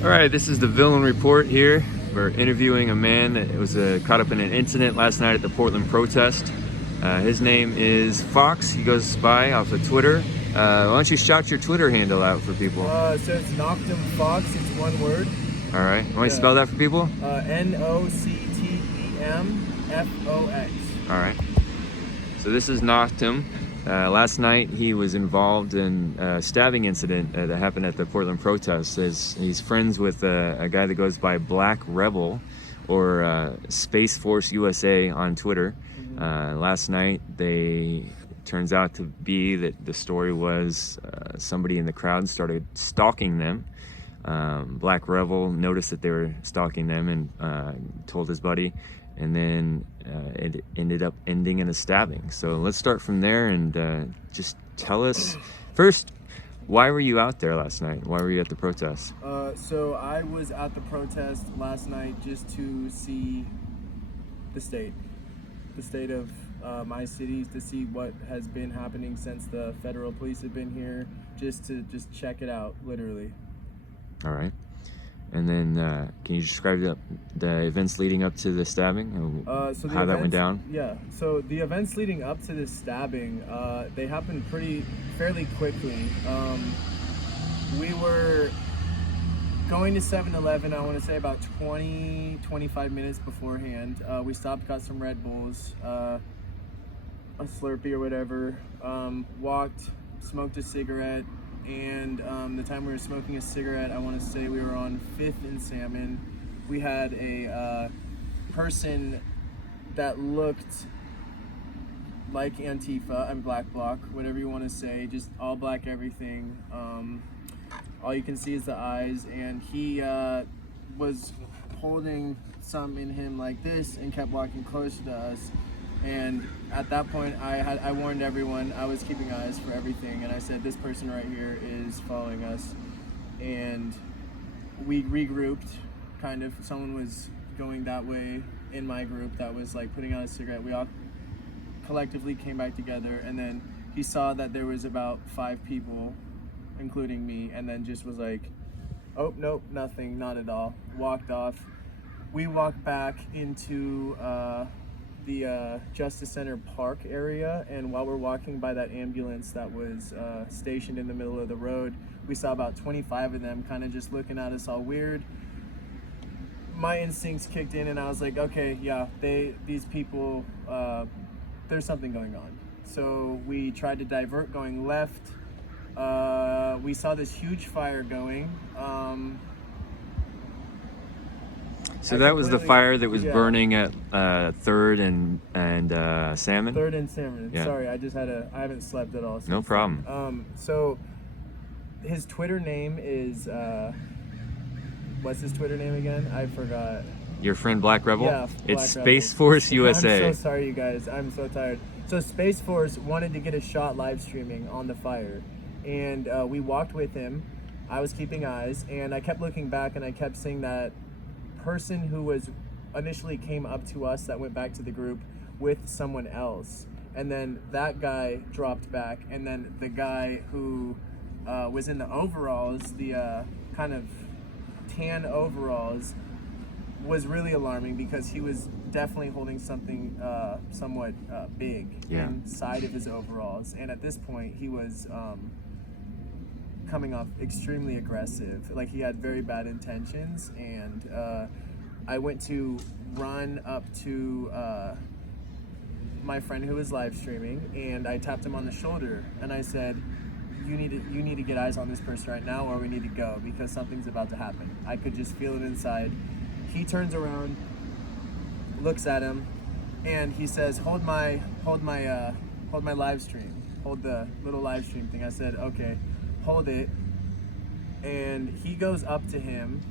All right, this is the Villain Report here. We're interviewing a man that was caught up in an incident last night at the Portland protest. His name is Fox. He goes by off of Twitter. Why don't you shout your Twitter handle out for people? So it's Noctem Fox. It's one word. All right. Why don't you spell that for people? Noctemfox. All right. So this is Noctem. Last night he was involved in a stabbing incident that happened at the Portland protest. He's friends with a guy that goes by Black Rebel or Space Force USA on Twitter. Last night turns out to be that the story was somebody in the crowd started stalking them. Black Rebel noticed that they were stalking them and told his buddy, and then it ended up ending in a stabbing. So let's start from there and just tell us first, why were you out there last night? Why were you at the protest? So I was at the protest last night just to see the state of my city, to see what has been happening since the federal police have been here, just to check it out, literally. All right. And then can you describe the events leading up to the stabbing? How that went down? Yeah, so the events leading up to this stabbing, they happened fairly quickly. We were going to 7-Eleven, I want to say about 20-25 minutes beforehand. We stopped, got some Red Bulls, a Slurpee or whatever, walked, smoked a cigarette, and the time we were smoking a cigarette, I want to say we were on 5th and Salmon. We had a person that looked like Antifa and Black Bloc, whatever you want to say, just all black everything. All you can see is the eyes, and he was holding some in him like this and kept walking closer to us. And at that point, I warned everyone. I was keeping eyes for everything, and I said, this person right here is following us. And we regrouped, kind of. Someone was going that way in my group that was like putting out a cigarette. We all collectively came back together, and then he saw that there was about 5 people, including me, and then just was like, oh, nope, nothing, not at all. Walked off. We walked back into the Justice Center Park area, and while we're walking by that ambulance that was stationed in the middle of the road, we saw about 25 of them kind of just looking at us all weird. My instincts kicked in, and I was like, okay, yeah, these people, there's something going on. So we tried to divert going left. We saw this huge fire going. So that was the fire that was burning at 3rd and Salmon? 3rd and Salmon. Yeah. Sorry, I haven't slept at all. No problem. So his Twitter name is, what's his Twitter name again? I forgot. Your friend Black Rebel? Yeah, it's Black Space Rebel. Force USA. I'm so sorry, you guys. I'm so tired. So Space Force wanted to get a shot live streaming on the fire, and we walked with him. I was keeping eyes, and I kept looking back, and I kept seeing that person who was initially came up to us that went back to the group with someone else, and then that guy dropped back, and then the guy who was in the overalls, the kind of tan overalls, was really alarming because he was definitely holding something somewhat big inside of his overalls, and at this point he was coming off extremely aggressive, like he had very bad intentions. And I went to run up to my friend who was live streaming, and I tapped him on the shoulder, and I said, you need to get eyes on this person right now, or we need to go, because something's about to happen. I could just feel it inside. He turns around, looks at him, and he says, hold my live stream, hold the little live stream thing. I said, okay, hold it. And he goes up to him.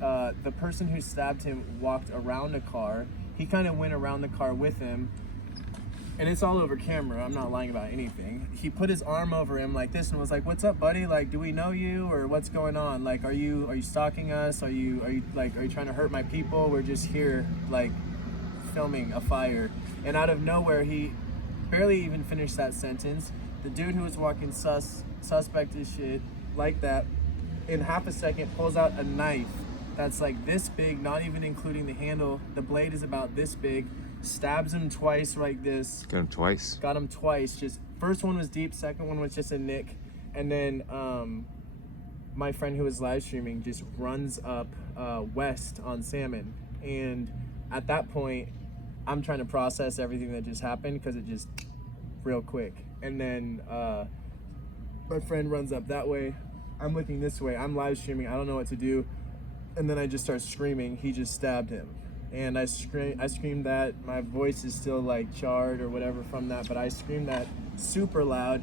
The person who stabbed him walked around the car. He kind of went around the car with him, and it's all over camera. I'm not lying about anything. He put his arm over him like this and was like, "What's up, buddy? Like, do we know you, or what's going on? Like, are you stalking us? Are you trying to hurt my people? We're just here, like, filming a fire." And out of nowhere, he barely even finished that sentence. The dude who was walking suspect as shit like that in half a second, pulls out a knife that's like this big, not even including the handle. The blade is about this big. Stabs him twice like this. Got him twice? Got him twice. Just first one was deep, second one was just a nick. And then my friend who was live streaming just runs up west on Salmon. And at that point, I'm trying to process everything that just happened because it just real quick. And then my friend runs up that way. I'm looking this way. I'm live streaming. I don't know what to do. And then I just start screaming. He just stabbed him. And I screamed that. My voice is still like charred or whatever from that, but I screamed that super loud.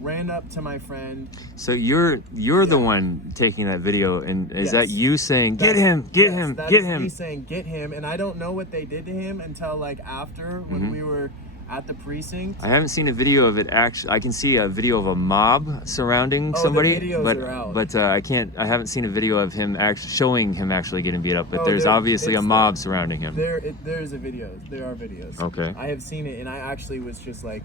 Ran up to my friend. So you're the one taking that video, and is that you saying, get him, get him, that get is him? Me saying, get him. And I don't know what they did to him until like after when we were at the precinct. I haven't seen a video of it actually. I can see a video of a mob surrounding somebody, the videos are out. but I haven't seen a video of him actually showing him actually getting beat up. But Oh, there's obviously a it's mob surrounding him. There is a video. There are videos. Okay. I have seen it, and I actually was just like,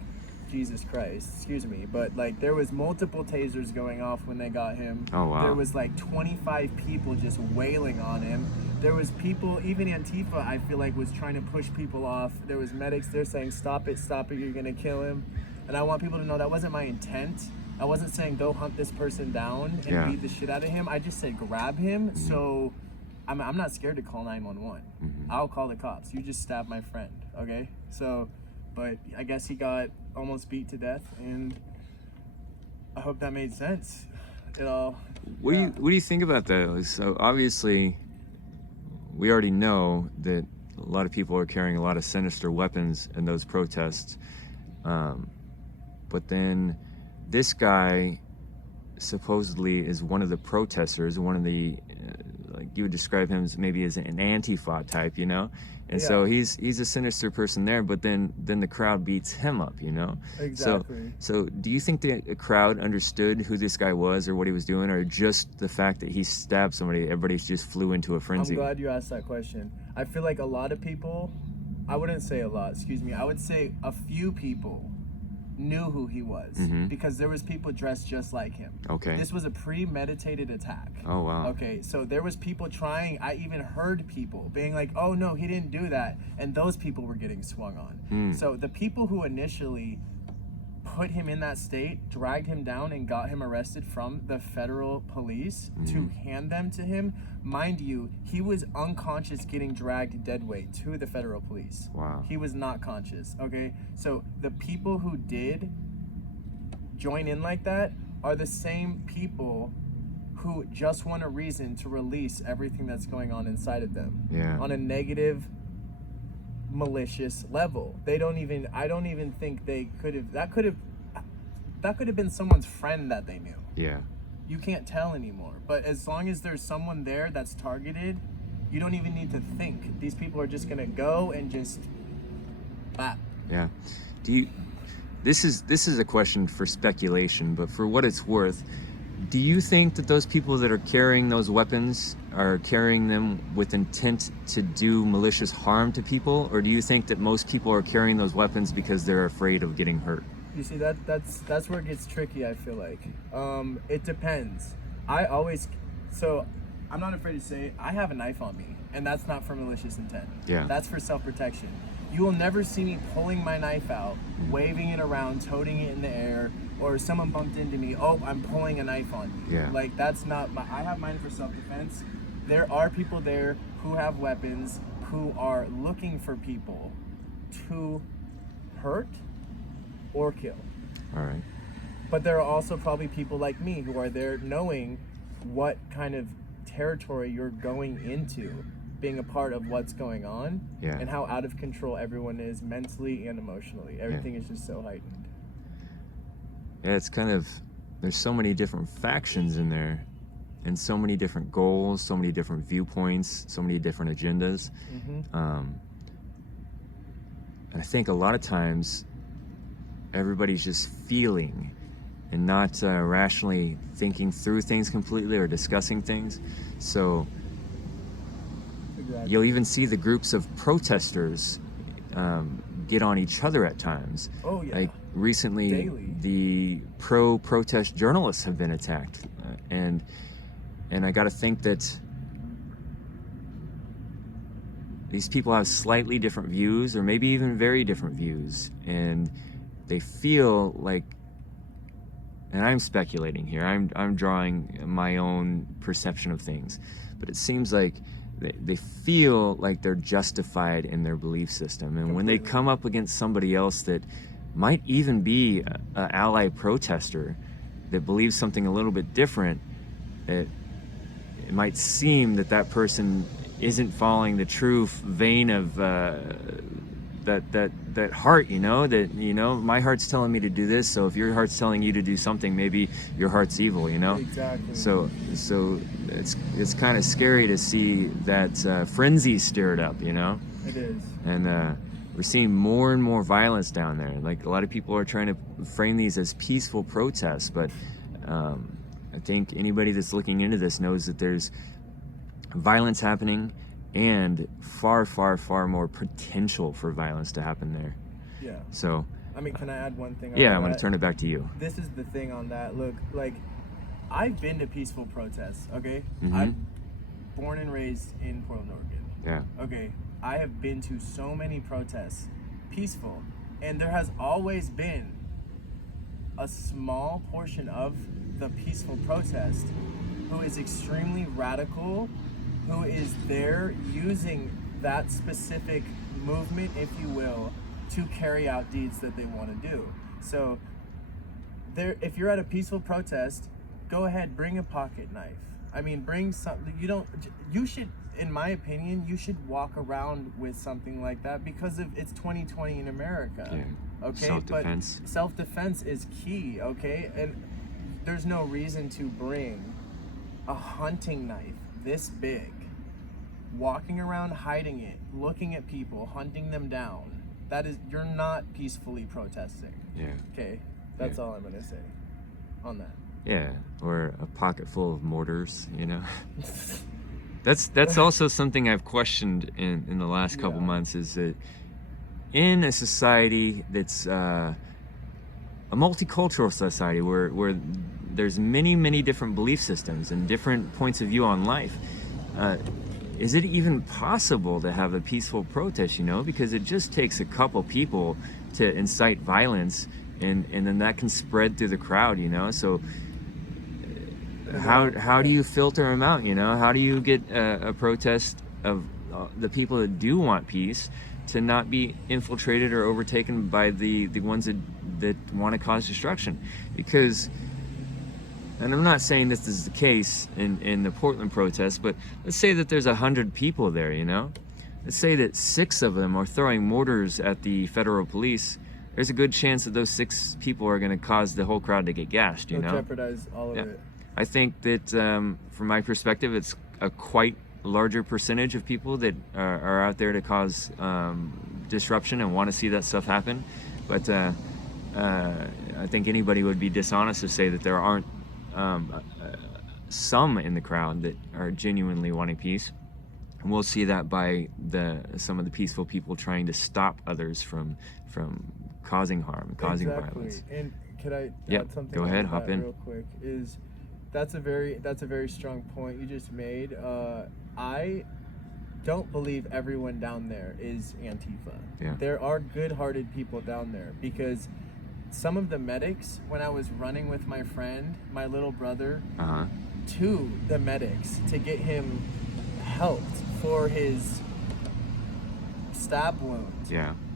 Jesus Christ, excuse me, but like there was multiple tasers going off when they got him. Oh wow. There was like 25 people just wailing on him. There was people, even Antifa, I feel like was trying to push people off. There was medics there saying, stop it, you're gonna kill him. And I want people to know that wasn't my intent. I wasn't saying go hunt this person down and beat the shit out of him. I just said grab him. So I'm not scared to call 911. I'll call the cops. You just stabbed my friend, okay? So, but I guess he got almost beat to death, and I hope that made sense. It all. What do you think about that? So obviously, we already know that a lot of people are carrying a lot of sinister weapons in those protests, but then this guy supposedly is one of the protesters, one of the like you would describe him as maybe as an Antifa type, you know. And so he's a sinister person there, but then the crowd beats him up, you know? Exactly. So do you think the crowd understood who this guy was or what he was doing, or just the fact that he stabbed somebody, everybody just flew into a frenzy? I'm glad you asked that question. I feel like a lot of people, I wouldn't say a lot, excuse me, I would say a few people knew who he was because there was people dressed just like him. Okay. This was a premeditated attack. Oh wow. Okay, so there was people trying, I even heard people being like, oh no, he didn't do that, and those people were getting swung on. So the people who initially put him in that state, dragged him down and got him arrested from the federal police to hand them to him, mind you, he was unconscious getting dragged dead weight to the federal police. Wow. He was not conscious, okay? So the people who did join in like that are the same people who just want a reason to release everything that's going on inside of them on a negative, malicious level. I don't even think they could have, that could have been someone's friend that they knew. Yeah. You can't tell anymore. But as long as there's someone there that's targeted, you don't even need to think. These people are just gonna go and just bap. Yeah. This is a question for speculation, but for what it's worth, do you think that those people that are carrying those weapons are carrying them with intent to do malicious harm to people, or do you think that most people are carrying those weapons because they're afraid of getting hurt? You see, that's where it gets tricky, I feel like. It depends. I'm not afraid to say I have a knife on me, and that's not for malicious intent. Yeah. That's for self-protection. You will never see me pulling my knife out, waving it around, toting it in the air, or someone bumped into me, oh, I'm pulling a knife on you. Yeah. Like, that's not I have mine for self-defense. There are people there who have weapons, who are looking for people to hurt or kill. All right. But there are also probably people like me who are there knowing what kind of territory you're going into, being a part of what's going on, and how out of control everyone is mentally and emotionally. Everything is just so heightened. Yeah, it's kind of, there's so many different factions in there, and so many different goals, so many different viewpoints, so many different agendas. And I think a lot of times everybody's just feeling and not rationally thinking through things completely or discussing things. So you'll even see the groups of protesters get on each other at times. Oh yeah. Like recently, Daily. the pro-protest journalists have been attacked, and And I got to think that these people have slightly different views, or maybe even very different views, and they feel like, and I'm speculating here, I'm drawing my own perception of things, but it seems like they feel like they're justified in their belief system, and when they come up against somebody else that might even be an ally protester that believes something a little bit different, it might seem that that person isn't following the true vein of that heart, that my heart's telling me to do this, so if your heart's telling you to do something, maybe your heart's evil, Exactly. So it's kind of scary to see that frenzy stirred up, It is. and we're seeing more and more violence down there. Like, a lot of people are trying to frame these as peaceful protests, but I think anybody that's looking into this knows that there's violence happening, and far, far, far more potential for violence to happen there. Yeah. So, I mean, can I add one thing? I'm going to turn it back to you. This is the thing on that. Look, like, I've been to peaceful protests, okay? Mm-hmm. I'm born and raised in Portland, Oregon. Yeah. Okay, I have been to so many protests, peaceful, and there has always been a small portion of the peaceful protest who is extremely radical, who is there using that specific movement, if you will, to carry out deeds that they want to do. So if you're at a peaceful protest, go ahead, bring a pocket knife. I mean, bring something. You should, in my opinion, you should walk around with something like that, because it's 2020 in America. Yeah. Okay, Self-defense. but self-defense is key. Okay, and there's no reason to bring a hunting knife this big, walking around hiding it, looking at people, hunting them down. You're not peacefully protesting. Yeah. Okay, that's all I'm gonna say on that. Yeah, or a pocket full of mortars, That's also something I've questioned in the last couple months, is that in a society that's a multicultural society where there's many different belief systems and different points of view on life, is it even possible to have a peaceful protest, because it just takes a couple people to incite violence, and then that can spread through the crowd, so how do you filter them out? How do you get a protest of the people that do want peace to not be infiltrated or overtaken by the ones that want to cause destruction? Because, and I'm not saying this is the case in the Portland protest, but let's say that there's 100 people there, Let's say that 6 of them are throwing mortars at the federal police. There's a good chance that those 6 people are going to cause the whole crowd to get gassed, They'll jeopardize all of it. I think that from my perspective, it's a quite larger percentage of people that are out there to cause disruption and want to see that stuff happen. But I think anybody would be dishonest to say that there aren't some in the crowd that are genuinely wanting peace. And we'll see that by some of the peaceful people trying to stop others from causing harm, causing violence. And could I add something? Go ahead, hop in real quick. That's a very strong point you just made. I don't believe everyone down there is Antifa. Yeah. There are good-hearted people down there, because some of the medics, when I was running with my friend, my little brother, to the medics to get him helped for his stab wound,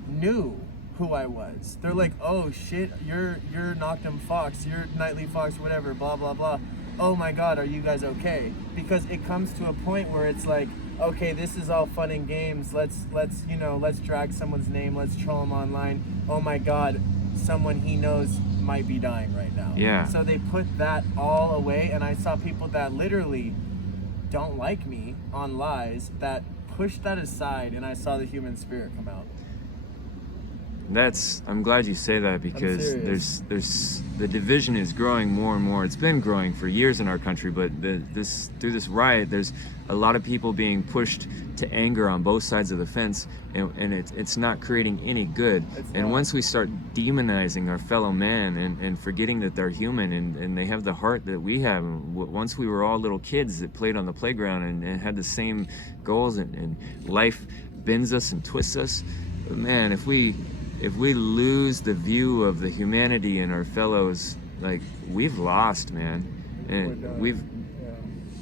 knew who I was. They're like, oh shit, you're Noctum Fox, you're Nightly Fox, whatever, blah blah blah. Oh my god, are you guys okay? Because it comes to a point where it's like, okay, this is all fun and games. Let's drag someone's name, let's troll them online. Oh my god, someone he knows might be dying right now. Yeah. So they put that all away, and I saw people that literally don't like me on lies that pushed that aside, and I saw the human spirit come out. I'm glad you say that, because serious. there's the division is growing more and more. It's been growing for years in our country, but through this riot, there's a lot of people being pushed to anger on both sides of the fence, and it's not creating any good. And once we start demonizing our fellow man and forgetting that they're human and they have the heart that we have, once we were all little kids that played on the playground and had the same goals, and life bends us and twists us, man, if we lose the view of the humanity in our fellows, like, we've lost, man. And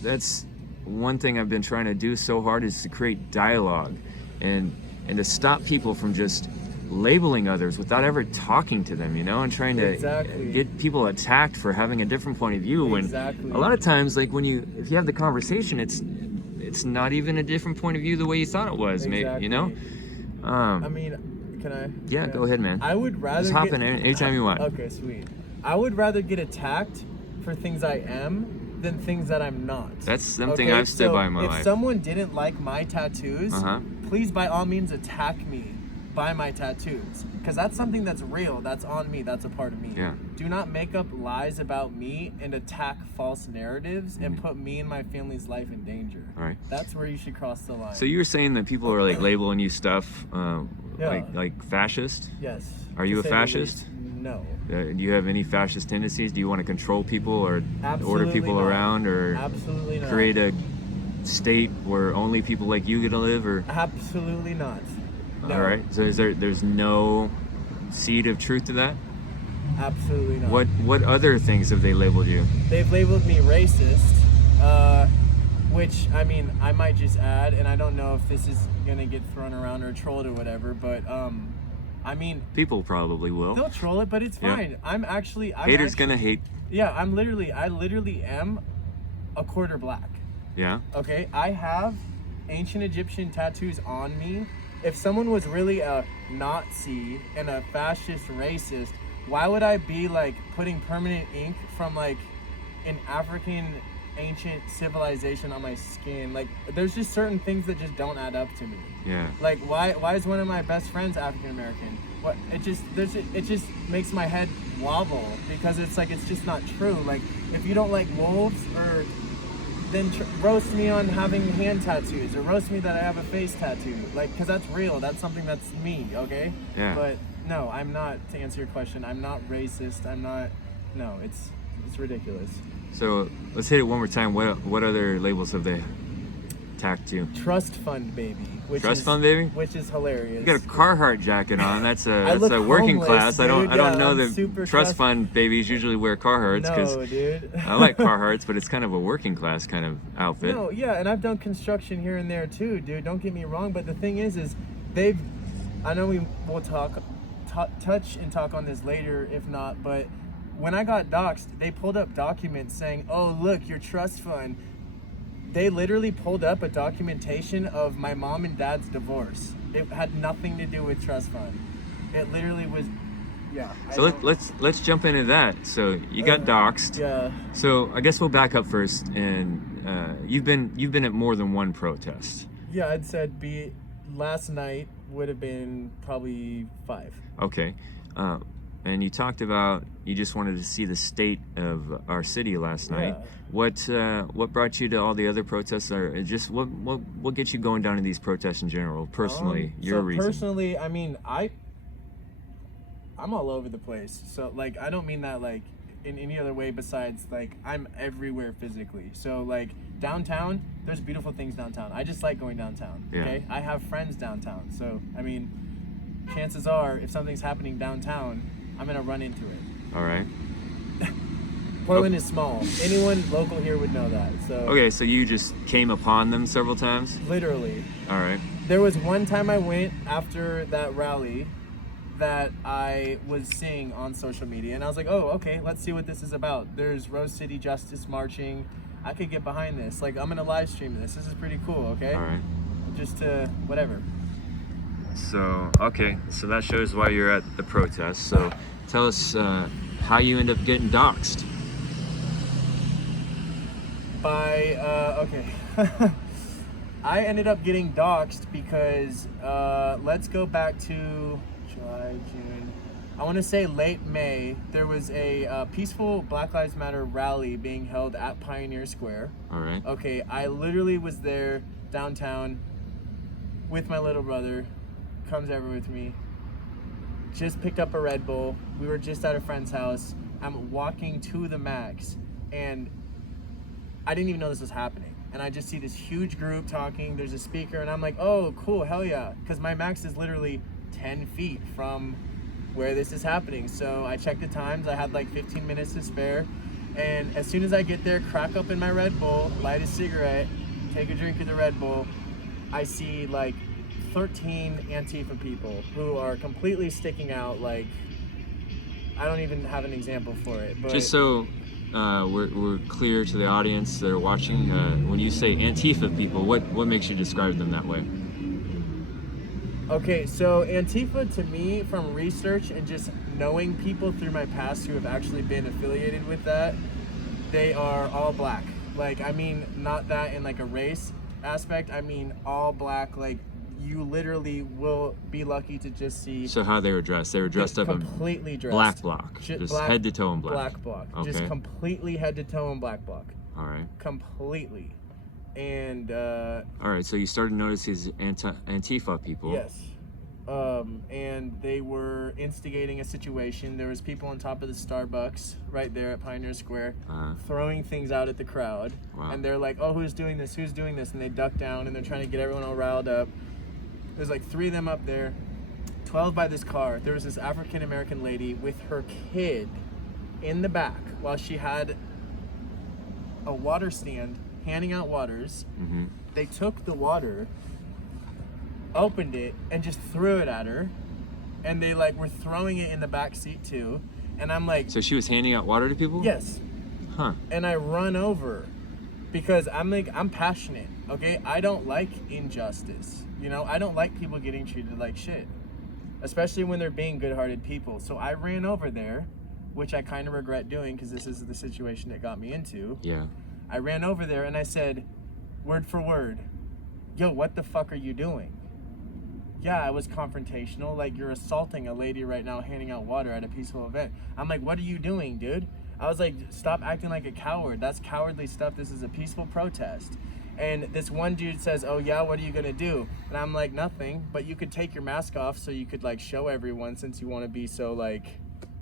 that's one thing I've been trying to do so hard, is to create dialogue and to stop people from just labeling others without ever talking to them, and trying to get people attacked for having a different point of view. When a lot of times, like, if you have the conversation, it's not even a different point of view the way you thought it was, maybe, I mean, can I? Yeah, go ahead, man. I would rather just hop in anytime you want. Okay, sweet. I would rather get attacked for things I am than things that I'm not. That's something I've stood by in my life. If someone didn't like my tattoos, please by all means attack me by my tattoos, because that's something that's real, that's on me, that's a part of me. Yeah. Do not make up lies about me and attack false narratives and put me and my family's life in danger. All right. That's where you should cross the line. So you were saying that people are like labeling you stuff, like fascist? Yes. Are you a fascist? No. Do you have any fascist tendencies? Do you want to control people or order people not. around, or Absolutely not. create a state where only people like you get to live? Or absolutely not. No. All right. So there's no seed of truth to that? Absolutely not. What other things have they labeled you? They've labeled me racist, which, I mean, I might just add, and I don't know if this is gonna get thrown around or trolled or whatever, but I mean, people probably will. They'll troll it, but it's fine. Yeah. Haters gonna hate. Yeah, I literally am a quarter black. Yeah. Okay, I have ancient Egyptian tattoos on me. If someone was really a Nazi and a fascist racist, why would I be like putting permanent ink from like an African ancient civilization on my skin? Like, there's just certain things that just don't add up to me. Yeah. Like, why is one of my best friends African American? What it just makes my head wobble, because it's like, it's just not true. Like, if you don't like wolves, or then roast me on having hand tattoos, or roast me that I have a face tattoo, like, because that's real, that's something that's me, okay? Yeah. But no, I'm not, to answer your question, I'm not racist, no, it's ridiculous. So let's hit it one more time. What other labels have they tacked you? Trust fund baby. Trust fund baby? Which is hilarious. You got a Carhartt jacket on. That's a working homeless, class. Dude. I don't know that trust fund babies usually wear Carhartts. No, dude. I like Carhartts, but it's kind of a working class kind of outfit. No, yeah, and I've done construction here and there too, dude. Don't get me wrong, but the thing is I know we will touch and talk on this later, if not, but when I got doxxed, they pulled up documents saying, oh, look, your trust fund. They literally pulled up a documentation of my mom and dad's divorce. It had nothing to do with trust fund. It literally was, yeah. So let's jump into that. So you got doxxed. Yeah. So I guess we'll back up first, and you've been at more than one protest. Yeah, I'd said last night would have been probably 5. Okay. And you talked about you just wanted to see the state of our city last night. Yeah. What brought you to all the other protests, or just what gets you going down to these protests in general? Personally, your reason. Personally, I mean, I'm all over the place. So like, I don't mean that like in any other way besides like I'm everywhere physically. So like downtown, there's beautiful things downtown. I just like going downtown. Yeah. Okay, I have friends downtown. So I mean, chances are if something's happening downtown, I'm gonna run into it. All right. Portland is small. Anyone local here would know that. So okay, so you just came upon them several times? Literally. All right. There was one time I went after that rally that I was seeing on social media, and I was like, oh, okay, let's see what this is about. There's Rose City Justice marching. I could get behind this. Like, I'm gonna live stream this. This is pretty cool, okay? All right. Just to whatever. So, okay, so that shows why you're at the protest. So tell us how you end up getting doxxed. Okay. I ended up getting doxxed because, let's go back to, July, June. I want to say late May. There was a peaceful Black Lives Matter rally being held at Pioneer Square. All right. Okay, I literally was there downtown with my little brother. Comes over with me. Just picked up a Red Bull. We were just at a friend's house. I'm walking to the Max, and I didn't even know this was happening. And I just see this huge group talking. There's a speaker, and I'm like, oh, cool, hell yeah. Because my Max is literally 10 feet from where this is happening. So I checked the times. I had like 15 minutes to spare. And as soon as I get there, crack open my Red Bull, light a cigarette, take a drink of the Red Bull, I see like 13 Antifa people who are completely sticking out. Like, I don't even have an example for it. But Just so we're clear to the audience that are watching, when you say Antifa people, what makes you describe them that way? okay, so Antifa to me, from research and just knowing people through my past who have actually been affiliated with that, they are all black. Like, I mean, not that in like a race aspect, I mean all black. Like, you literally will be lucky to just see. So how they were dressed? They were dressed up in completely dressed. black block, just black, head to toe in black. Black block, Okay. just completely head to toe in black block. All right. Completely, and All right. So you started to notice these Antifa people. yes, and they were instigating a situation. There was people on top of the Starbucks right there at Pioneer Square throwing things out at the crowd. Wow. And they're like, oh, who's doing this? Who's doing this? And they duck down and they're trying to get everyone all riled up. There's like 3 of them up there, 12 by this car. There was this African American lady with her kid in the back while she had a water stand handing out waters. Mm-hmm. They took the water, opened it, and just threw it at her. And they like were throwing it in the back seat too. And I'm like, So she was handing out water to people? yes. Huh. And I run over because I'm like, I'm passionate, okay? I don't like injustice. You know, I don't like people getting treated like shit, especially when they're being good-hearted people. So I ran over there, which I kind of regret doing because this is the situation it got me into. Yeah. I ran over there and I said, word for word, yo, what the fuck are you doing? Yeah, I was confrontational. Like, you're assaulting a lady right now handing out water at a peaceful event. I'm like, what are you doing, dude? I was like, stop acting like a coward. That's cowardly stuff. This is a peaceful protest. And this one dude says, oh yeah, what are you gonna do? And I'm like, nothing, but you could take your mask off so you could like show everyone, since you want to be so like,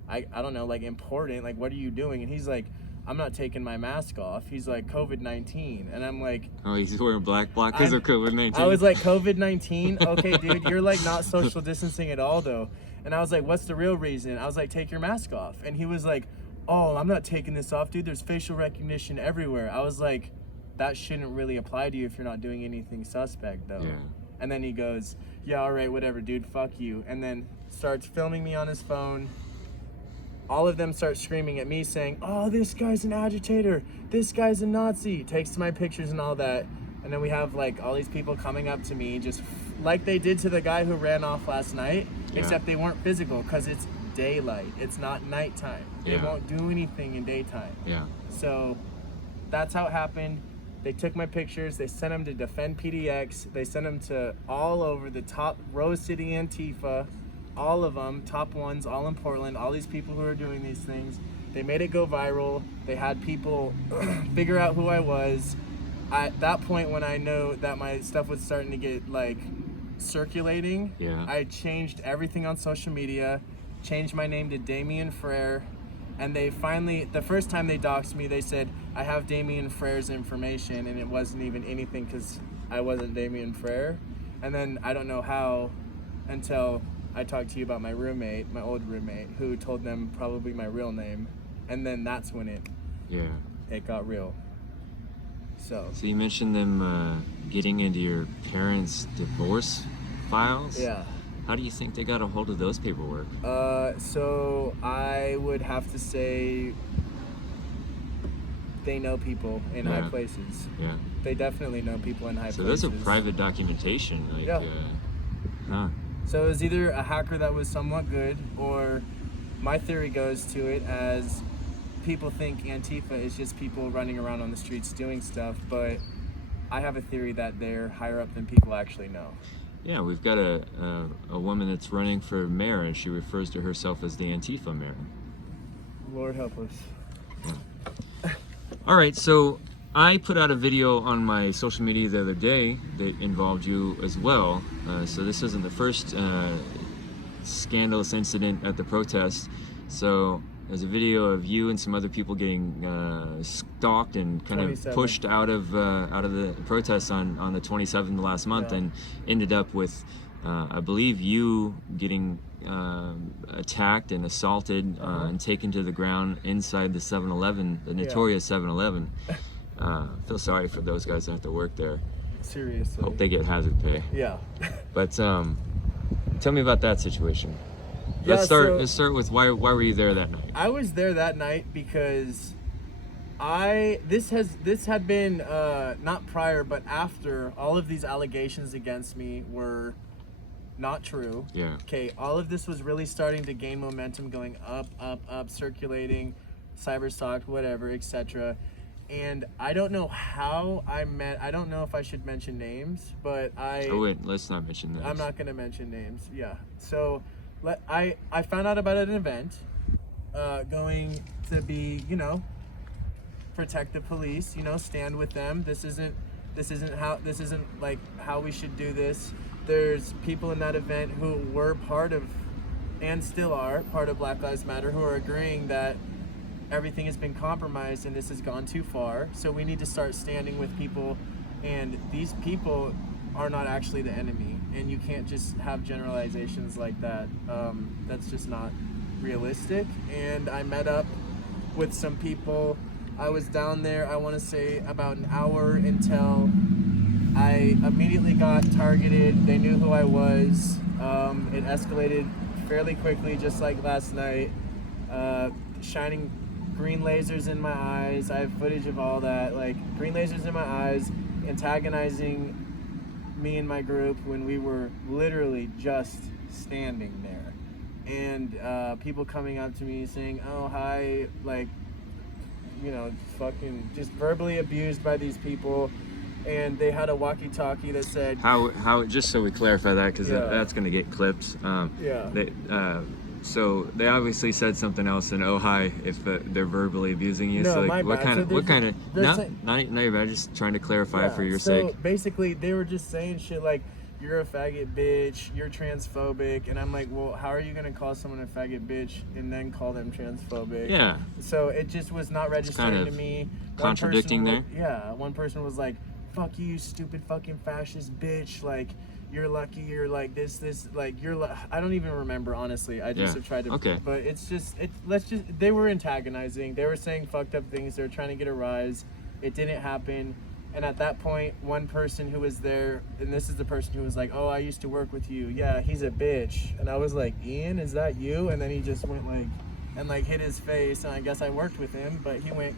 I don't know, like important. Like, what are you doing? And he's like, I'm not taking my mask off. He's like, COVID-19. And I'm like, Oh, he's wearing black because of COVID-19. I was like, COVID-19? Okay, dude, you're like not social distancing at all though. And I was like, what's the real reason? I was like, take your mask off. And he was like, oh, I'm not taking this off, dude. There's facial recognition everywhere. I was like, that shouldn't really apply to you if you're not doing anything suspect though. Yeah. And then he goes, yeah, all right, whatever, dude, fuck you. And then starts filming me on his phone. All of them start screaming at me saying, oh, this guy's an agitator. This guy's a Nazi. Takes my pictures and all that. And then we have like all these people coming up to me just like they did to the guy who ran off last night, except they weren't physical because it's daylight. It's not nighttime. They won't do anything in daytime. Yeah. So that's how it happened. They took my pictures, they sent them to Defend PDX, they sent them to all over the top Rose City Antifa, all of them, top ones, all in Portland, all these people who are doing these things. They made it go viral. They had people figure out who I was. At that point, when I know that my stuff was starting to get like circulating, I changed everything on social media, changed my name to Damien Frere. And they finally, the first time they doxed me, they said, I have Damien Frere's information, and it wasn't even anything because I wasn't Damien Frere. And then I don't know how until I talked to you about my roommate, my old roommate, who told them probably my real name. And then that's when it got real. So you mentioned them getting into your parents' divorce files? Yeah. How do you think they got a hold of those paperwork? So I would have to say they know people in high places. Yeah. They definitely know people in high places. So those are private documentation. Like, So it was either a hacker that was somewhat good, or my theory goes to it as people think Antifa is just people running around on the streets doing stuff, but I have a theory that they're higher up than people actually know. Yeah, we've got a woman that's running for mayor, and she refers to herself as the Antifa mayor. Lord help us. All right, so I put out a video on my social media the other day that involved you as well. So this isn't the first scandalous incident at the protest. So there's a video of you and some other people getting stalked and kind of 27. pushed out of the protest on the 27th last month, Yeah. and ended up with I believe you getting attacked and assaulted and taken to the ground inside the 7-Eleven, the notorious 7-Eleven. Feel sorry for those guys that have to work there. Seriously. Hope they get hazard pay. Yeah. But tell me about that situation. Yeah, Let's start with why were you there that night? I was there that night because this had been not prior but after all of these allegations against me were not true. Yeah. Okay, all of this was really starting to gain momentum, going up, circulating, cyber stalked, whatever, etc. And I don't know how I don't know if I should mention names, but Oh wait, let's not mention names. I'm not going to mention names. Yeah. So I found out about an event going to be, protect the police, stand with them. This isn't like how we should do this. There's people in that event who were part of and still are part of Black Lives Matter who are agreeing that everything has been compromised and this has gone too far. So we need to start standing with people, and these people are not actually the enemy, and you can't just have generalizations like that. That's just not realistic. And I met up with some people. I was down there, I want to say about an hour, until I immediately got targeted. They knew who I was. It escalated fairly quickly, just like last night. Shining green lasers in my eyes. I have footage of all that. Like, green lasers in my eyes, antagonizing me and my group when we were literally just standing there. And people coming up to me saying, oh, hi, like, fucking just verbally abused by these people. And they had a walkie-talkie that said, how just so we clarify that, because that's going to get clipped. So they obviously said something else in Ojai if they're verbally abusing you. No, so my like, bad. what kind of They're not your bad, just trying to clarify for your so sake. basically they were just saying shit like, you're a faggot bitch, you're transphobic, and I'm like, well, how are you gonna call someone a faggot bitch and then call them transphobic? Yeah. So it just was not registering to me. Contradicting there? Yeah, one person was like, fuck you, stupid fucking fascist bitch, like, you're lucky you're like this, like, I don't even remember, honestly. I just have tried to, okay. But it's just, they were antagonizing, they were saying fucked up things, they were trying to get a rise. It didn't happen. And at that point, one person who was there, and this is the person who was like, oh, I used to work with you. Yeah, he's a bitch. And I was like, Ian, is that you? And then he just went like, and like hit his face, and I guess I worked with him, but he went,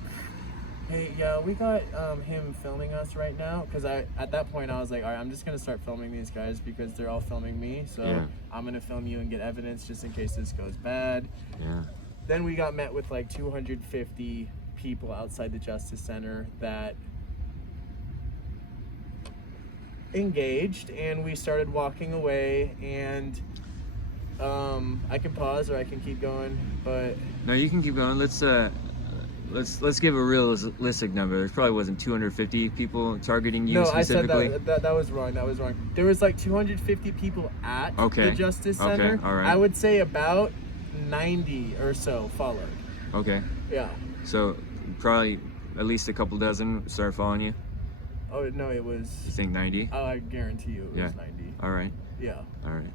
hey, yeah, we got him filming us right now. Because at that point, I was like, all right, I'm just going to start filming these guys because they're all filming me. So I'm going to film you and get evidence just in case this goes bad. Yeah. Then we got met with like 250 people outside the Justice Center that engaged, and we started walking away. And I can pause or I can keep going, but no, you can keep going. Let's give a realistic number. There probably wasn't 250 people targeting you specifically. I said that was wrong. There was like 250 people at the Justice Center. Okay, all right. I would say about 90 or so followed. Okay. Yeah. So probably at least a couple dozen started following you. Oh no, it was. You think 90? Oh, I guarantee you it was 90. All right. Yeah. All right.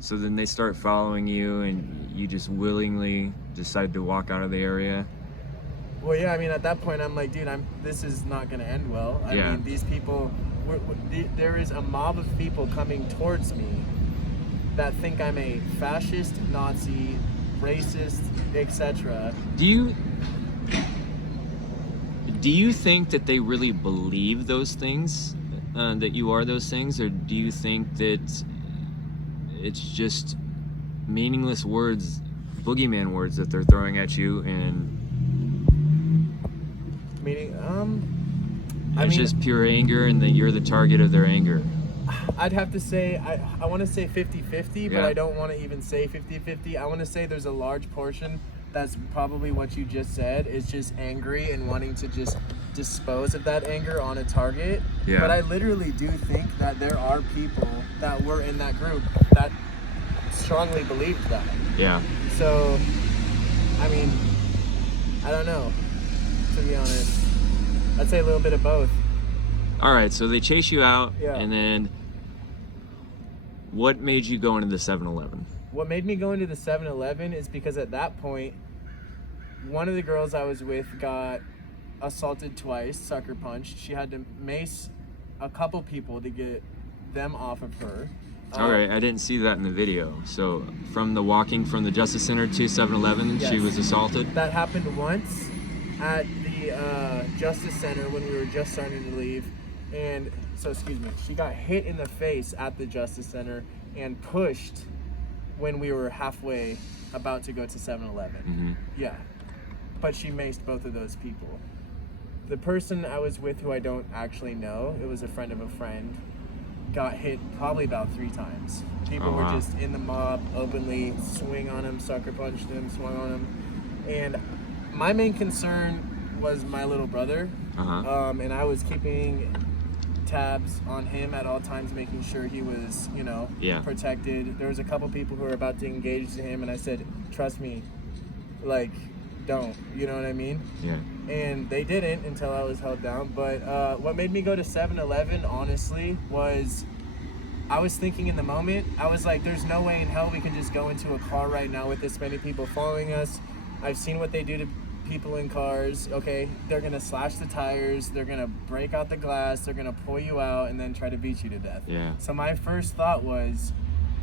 So then they start following you, and you just willingly decide to walk out of the area. Well, yeah. I mean, at that point, I'm like, dude, this is not gonna end well. I mean, these people. There is a mob of people coming towards me that think I'm a fascist, Nazi, racist, etc. Do you think that they really believe those things, that you are those things, or do you think that it's just meaningless words, boogeyman words that they're throwing at you, and meaning, it's just pure anger, and that you're the target of their anger? I'd have to say, I want to say 50-50, but Yeah. I don't want to even say 50-50. I want to say there's a large portion that's probably what you just said, is just angry and wanting to just dispose of that anger on a target. Yeah. But I literally do think that there are people that were in that group that strongly believed that. Yeah. So, I mean, I don't know, to be honest. I'd say a little bit of both. All right, so they chase you out, Yeah. and then what made you go into the 7-Eleven? What made me go into the 7-Eleven is because at that point, one of the girls I was with got assaulted twice, sucker punched. She had to mace a couple people to get them off of her. All right, I didn't see that in the video. So from the walking from the Justice Center to 7-Eleven, she Yes. was assaulted? That happened once at the Justice Center when we were just starting to leave. And so, excuse me, she got hit in the face at the Justice Center and pushed when we were halfway about to go to 7-Eleven. Mm-hmm. Yeah. But she maced both of those people. The person I was with, who I don't actually know, it was a friend of a friend, got hit probably about 3 times. People were just in the mob, openly swing on him, sucker punched him, swung on him. And my main concern was my little brother. And I was keeping tabs on him at all times, making sure he was, you know, protected. There was a couple people who were about to engage him, and I said, trust me, like, don't, you know what I mean? Yeah. And they didn't until I was held down. But what made me go to 7-Eleven, honestly, was I was thinking in the moment, I was like, there's no way in hell we can just go into a car right now with this many people following us. I've seen what they do to people in cars. Okay, they're gonna slash the tires, they're gonna break out the glass, they're gonna pull you out and then try to beat you to death. Yeah. So my first thought was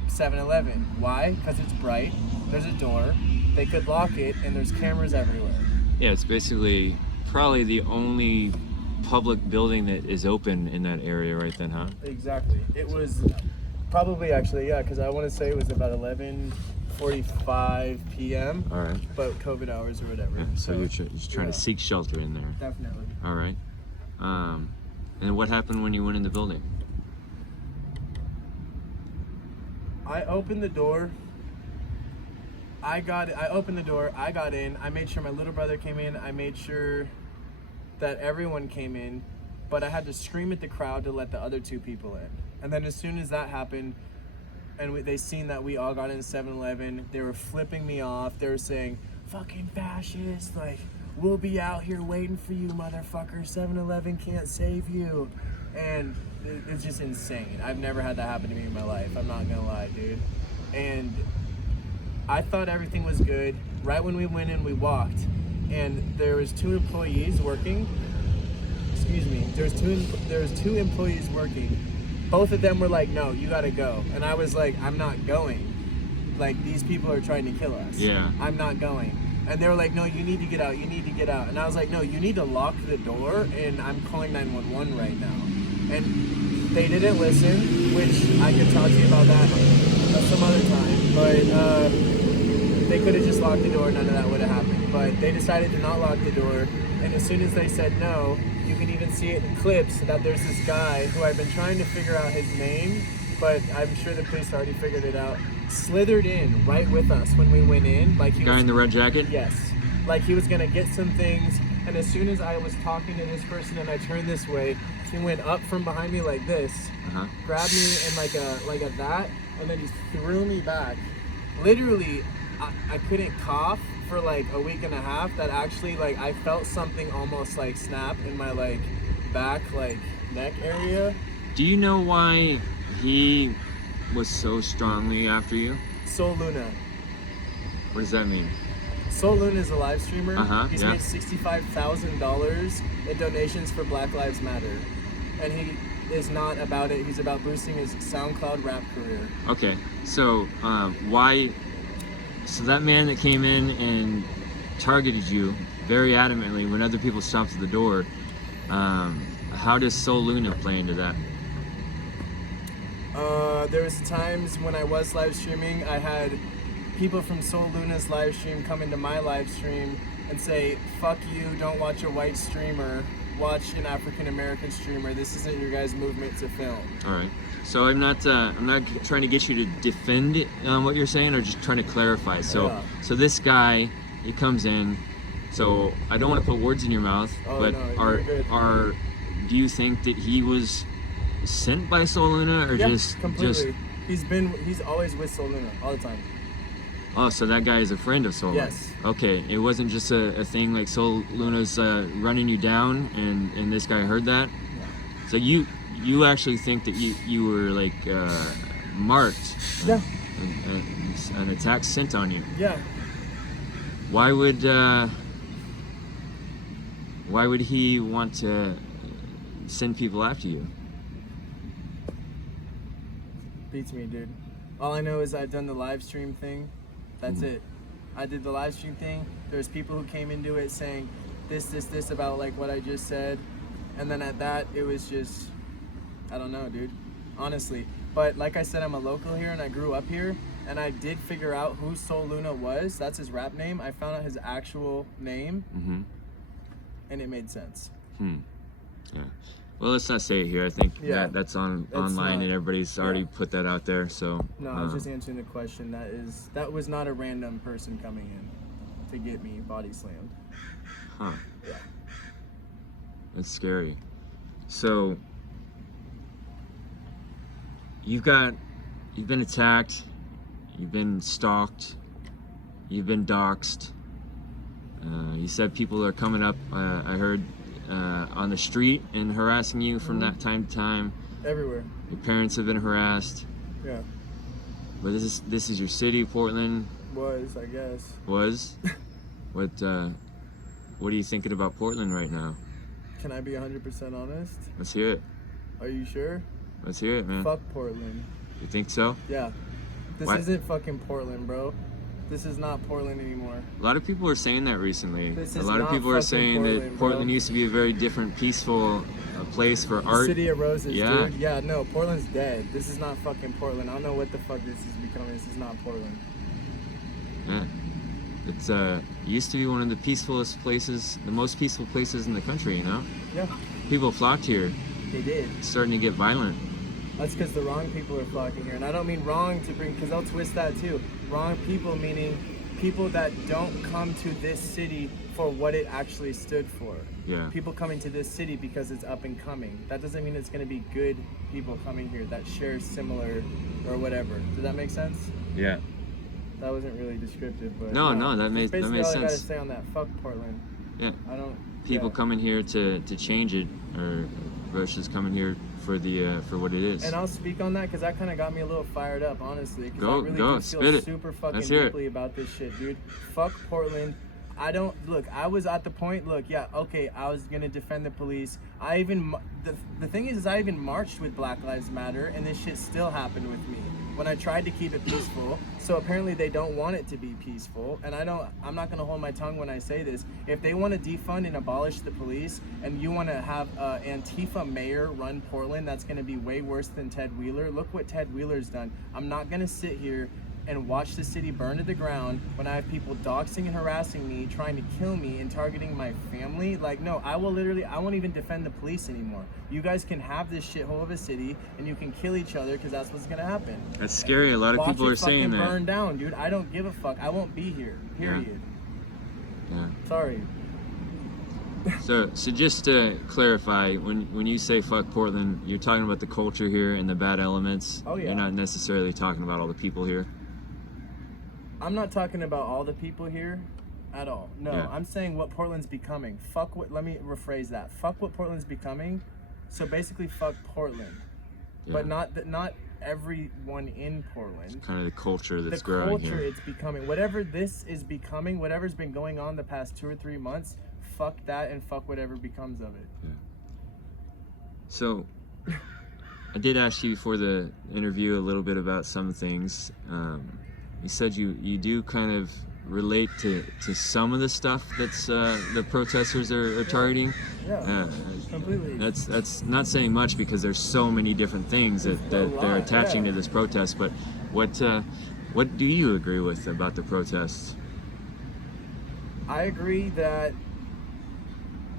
7-Eleven. Why? Because it's bright, there's a door, they could lock it, and there's cameras everywhere. Yeah, it's basically probably the only public building that is open in that area right then, huh? Exactly. It was probably, actually, yeah, because I want to say it was about 11:45 p.m. All right. But COVID hours or whatever. Yeah, so you're just trying to seek shelter in there. Definitely. All right. And what happened when you went in the building? I opened the door. I opened the door. I got in. I made sure my little brother came in. I made sure that everyone came in, but I had to scream at the crowd to let the other 2 people in. And then as soon as that happened, and they seen that we all got in 7-Eleven, they were flipping me off. They were saying, "Fucking fascist! Like, we'll be out here waiting for you, motherfucker. 7-Eleven can't save you." And it's just insane. I've never had that happen to me in my life. I'm not gonna lie, dude. And I thought everything was good. Right when we went in, we walked, and there was 2 employees working. Excuse me. There was 2 employees working. Both of them were like, "No, you gotta go." And I was like, "I'm not going. Like, these people are trying to kill us. Yeah. I'm not going." And they were like, "No, you need to get out. You need to get out." And I was like, "No, you need to lock the door, and I'm calling 911 right now." And they didn't listen, which I could talk to you about that some other time. But they could have just locked the door, none of that would have happened. But they decided to not lock the door, and as soon as they said no, you can even see it in clips that there's this guy who I've been trying to figure out his name, but I'm sure the police already figured it out, slithered in right with us when we went in. Like, he Guy was, in the red jacket? yes. Like, he was gonna get some things, and as soon as I was talking to this person and I turned this way, he went up from behind me like this, grabbed me in like a that, and then just threw me back. Literally, I couldn't cough for like a week and a half. That actually, like, I felt something almost like snap in my like back, like neck area. Do you know why he was so strongly after you? Soul Luna. What does that mean? Soul Luna is a live streamer. He's yeah. made $65,000 in donations for Black Lives Matter. And he is not about it. He's about boosting his SoundCloud rap career. Okay, so why? So that man that came in and targeted you very adamantly when other people stopped at the door, how does Soul Luna play into that? There was times when I was live streaming, I had people from Soul Luna's live stream come into my live stream and say, "Fuck you, don't watch a white streamer." watch an African American streamer. This isn't your guys' movement to film. All right. So I'm not trying to get you to defend what you're saying, or just trying to clarify. So Yeah. so this guy, he comes in. So I don't want to put words in your mouth, Oh, but no, you're good. do you think that he was sent by Sol Luna, or Yeah, just completely. He's always with Sol Luna all the time. Oh, so that guy is a friend of Sol Luna. Yes. Okay, it wasn't just a thing like Sol Luna's running you down, and this guy heard that. Yeah. So you actually think that you were like marked? Yeah. An attack sent on you. Yeah. Why would he want to send people after you? Beats me, dude. All I know is I've done the live stream thing. That's it. I did the live stream thing. There's people who came into it saying this about like what I just said. And then at that, it was just, I don't know, dude. Honestly. But like I said, I'm a local here and I grew up here. And I did figure out who Sol Luna was. That's his rap name. I found out his actual name. Mm-hmm. And it made sense. Yeah. Well, let's not say it here. I think that's online, not, and everybody's already put that out there. So no, I was just answering the question. That was not a random person coming in to get me body slammed. Huh. Yeah. That's scary. So you've been attacked, you've been stalked, you've been doxxed. You said people are coming up, I heard, on the street and harassing you from that time to time. Everywhere. Your parents have been harassed. Yeah. But this is your city, Portland. Was, I guess. Was? What are you thinking about Portland right now? Can I be 100% honest? Let's hear it. Are you sure? Let's hear it, man. Fuck Portland. You think so? Yeah. This What? isn't fucking Portland, bro. This is not Portland anymore. A lot of people are saying that recently. This A is lot of not people are fucking saying that Portland, Portland bro. used to be a very different, peaceful place for art. City of Roses, Yeah. dude. Yeah, no, Portland's dead. This is not fucking Portland. I don't know what the fuck this is becoming. This is not Portland. Yeah. It's used to be one of the peacefulest places, the most peaceful places in the country, you know? Yeah, People flocked here. they did. It's starting to get violent. That's because the wrong people are flocking here. And I don't mean wrong to bring, because they'll twist that too. Wrong people meaning people that don't come to this city for what it actually stood for. Yeah. People coming to this city because it's up and coming. That doesn't mean it's going to be good people coming here that share similar or whatever. Does that make sense? Yeah. That wasn't really descriptive, but No, that that's made basically all I gotta sense. say on that. Fuck Portland. Yeah. I don't. People yeah. coming here to change it, or versus coming here for the for what it is. And I'll speak on that because that kind of got me a little fired up, honestly. 'Cause Go, I really go, do spit feel it. super fucking Let's hear it. deeply about this shit, dude. Fuck Portland. I don't look. I was at the point. Look, yeah, okay. I was gonna defend the police. I even the thing is I even marched with Black Lives Matter, and this shit still happened with me when I tried to keep it peaceful. So apparently they don't want it to be peaceful, and I'm not gonna hold my tongue when I say this. If they want to defund and abolish the police, and you want to have Antifa mayor run Portland, that's gonna be way worse than Ted Wheeler. Look what Ted Wheeler's done. I'm not gonna sit here and watch the city burn to the ground when I have people doxing and harassing me, trying to kill me and targeting my family. Like, no, I won't even defend the police anymore. You guys can have this shithole of a city and you can kill each other because that's what's gonna happen. That's scary. A lot of Watch people it are saying fucking that. burn down, dude. I don't give a fuck. I won't be here. Period. Yeah. Sorry. So just to clarify, when you say fuck Portland, you're talking about the culture here and the bad elements. Oh, yeah. You're not necessarily talking about all the people here. I'm not talking about all the people here at all. No, Yeah. I'm saying what Portland's becoming. Let me rephrase that. Fuck what Portland's becoming. So basically fuck Portland. Yeah. But not everyone in Portland. Kind of the culture that's The growing culture here. it's becoming. Whatever this is becoming, whatever's been going on the past 2 or 3 months, fuck that and fuck whatever becomes of it. Yeah. So I did ask you before the interview a little bit about some things. You said you do kind of relate to some of the stuff that's the protesters are targeting. Yeah, completely. That's not saying much because there's so many different things that they're lot, attaching yeah. to this protest. But what do you agree with about the protests? I agree that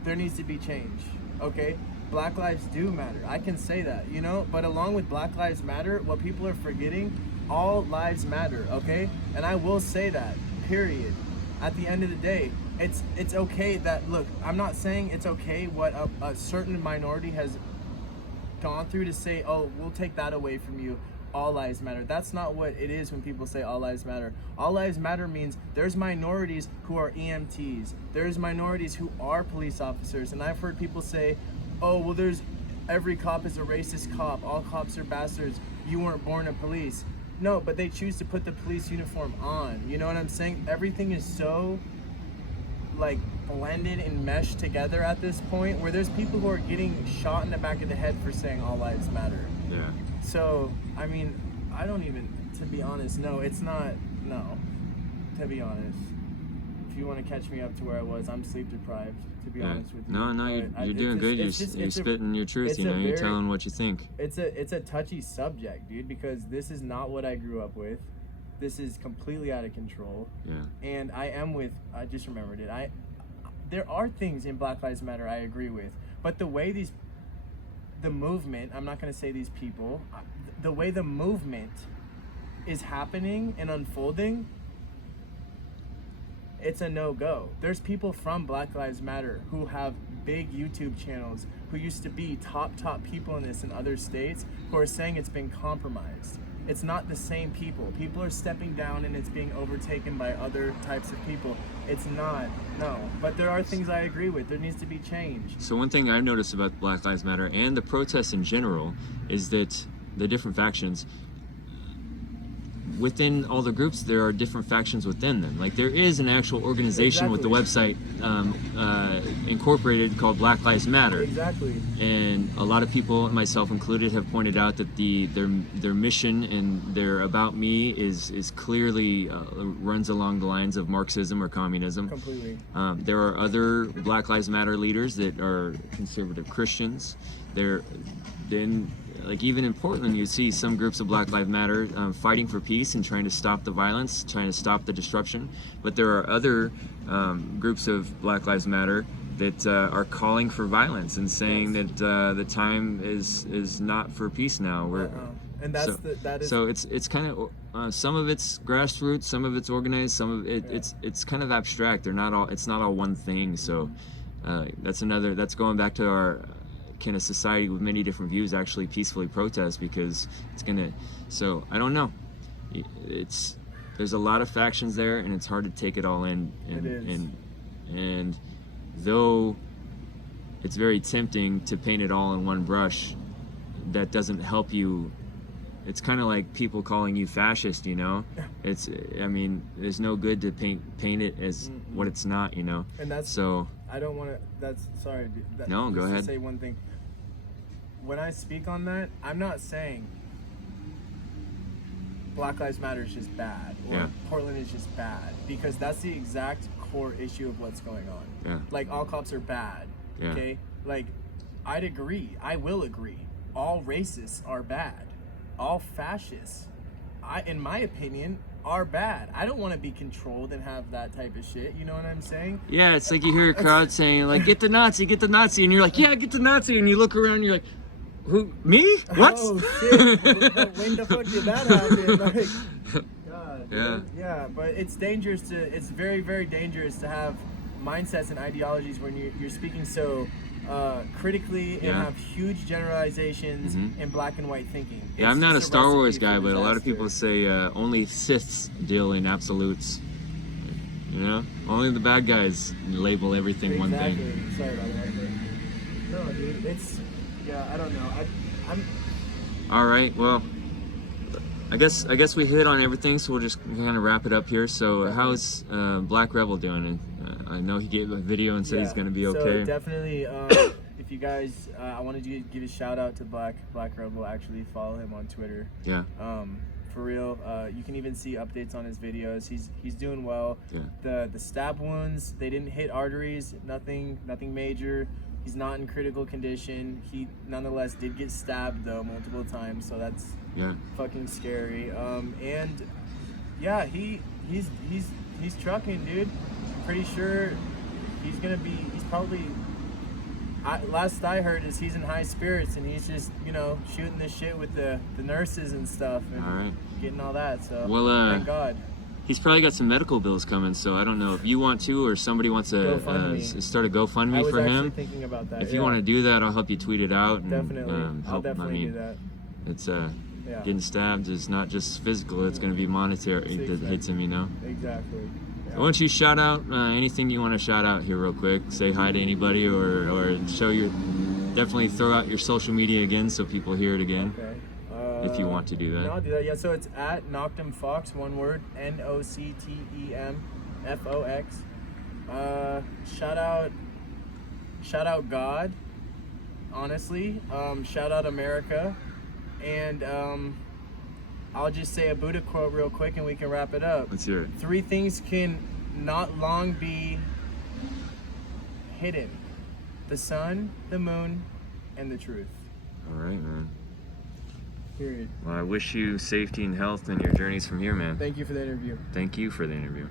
there needs to be change. okay? Black lives do matter. I can say that, you know? But along with Black Lives Matter, what people are forgetting, all lives matter, okay? And I will say that, period. At the end of the day, it's okay that, look, I'm not saying it's okay what a certain minority has gone through to say, oh, we'll take that away from you. All lives matter. That's not what it is when people say all lives matter. All lives matter means there's minorities who are EMTs. There's minorities who are police officers. And I've heard people say, oh, well, every cop is a racist cop. All cops are bastards. You weren't born a police. No, but they choose to put the police uniform on. You know what I'm saying? Everything is so like blended and meshed together at this point where there's people who are getting shot in the back of the head for saying all lives matter. Yeah. So, I mean, I don't even, to be honest, no, it's not, no, to be honest. If you want to catch me up to where I was, I'm sleep deprived, to be honest with you. No, you're doing good. You're spitting your truth, you know, you're telling what you think. It's a touchy subject, dude, because this is not what I grew up with. This is completely out of control. Yeah. And I just remembered it. There are things in Black Lives Matter I agree with, but the way the movement, I'm not going to say these people, the way the movement is happening and unfolding, it's a no-go. There's people from Black Lives Matter who have big YouTube channels, who used to be top people in this in other states, who are saying it's been compromised. It's not the same people. People are stepping down and it's being overtaken by other types of people. It's not, no. But there are things I agree with. There needs to be change. So one thing I've noticed about Black Lives Matter and the protests in general is that the different factions, within all the groups, there are different factions within them. Like there is an actual organization with the website incorporated called Black Lives Matter. Exactly. And a lot of people, myself included, have pointed out that their mission and their about me is clearly runs along the lines of Marxism or communism. Completely. There are other Black Lives Matter leaders that are conservative Christians. Like even in Portland, you see some groups of Black Lives Matter fighting for peace and trying to stop the violence, trying to stop the disruption. But there are other groups of Black Lives Matter that are calling for violence and saying that the time is not for peace now. And that is. So it's kind of some of it's grassroots, some of it's organized, some of it it's kind of abstract. It's not all one thing. So that's going back to our kind of society with many different views actually peacefully protest, because so I don't know, there's a lot of factions there and it's hard to take it all in, and though it's very tempting to paint it all in one brush, that doesn't help you. It's kind of like people calling you fascist, you know. I mean, there's no good to paint it as what it's not, you know. And that's so I don't want to. That's sorry. No, go ahead. To say one thing. When I speak on that, I'm not saying Black Lives Matter is just bad or Portland is just bad, because that's the exact core issue of what's going on. Yeah. Like all cops are bad. Yeah. Okay. Like I'd agree. I will agree. All racists are bad. All fascists, in my opinion, are bad. I don't want to be controlled and have that type of shit. You know what I'm saying? Yeah, it's like you hear a crowd saying, like, get the Nazi, and you're like, yeah, get the Nazi, and you look around and you're like, who, me? What? Oh, shit. When the fuck did that happen? Like, God. Yeah, but it's dangerous it's very, very dangerous to have mindsets and ideologies when you're speaking so critically and have huge generalizations and black and white thinking. Yeah, I'm not a Star Wars guy, but a lot of people say only Siths deal in absolutes. You know, only the bad guys label everything one thing. Sorry about that. No, dude, I don't know. I'm. All right, well, I guess we hit on everything, so we'll just kind of wrap it up here. So, how's Black Rebel doing? And I know he gave a video and said he's going to be okay. So definitely, if you guys, I wanted to give a shout out to Black Rebel. Actually, follow him on Twitter. Yeah. For real, you can even see updates on his videos. He's doing well. Yeah. The stab wounds, they didn't hit arteries. Nothing major. He's not in critical condition. He nonetheless did get stabbed though multiple times, so that's fucking scary. And yeah, he's trucking, dude. I'm pretty sure he's probably, last I heard is he's in high spirits and he's just, you know, shooting this shit with the nurses and stuff and All right. getting all that. So Well, thank God. He's probably got some medical bills coming, so I don't know if you want to or somebody wants to start a I GoFundMe was for actually him. thinking about that. If you want to do that, I'll help you tweet it out. And, Definitely. I'll help. definitely do that. It's Yeah. getting stabbed is not just physical; it's going to be monetary that hits him. You know. Exactly. Yeah. So why don't you shout out anything you want to shout out here real quick? Say hi to anybody, or show your. Definitely throw out your social media again so people hear it again. Okay. If you want to do that. No, I'll do that. Yeah, so it's at Noctem Fox, one word, NOCTEMFOX. Shout out God, honestly. Shout out America. And I'll just say a Buddha quote real quick and we can wrap it up. Let's hear it. 3 things can not long be hidden: the sun, the moon, and the truth. All right, man. Period. Well, I wish you safety and health in your journeys from here, man. Thank you for the interview. Thank you for the interview.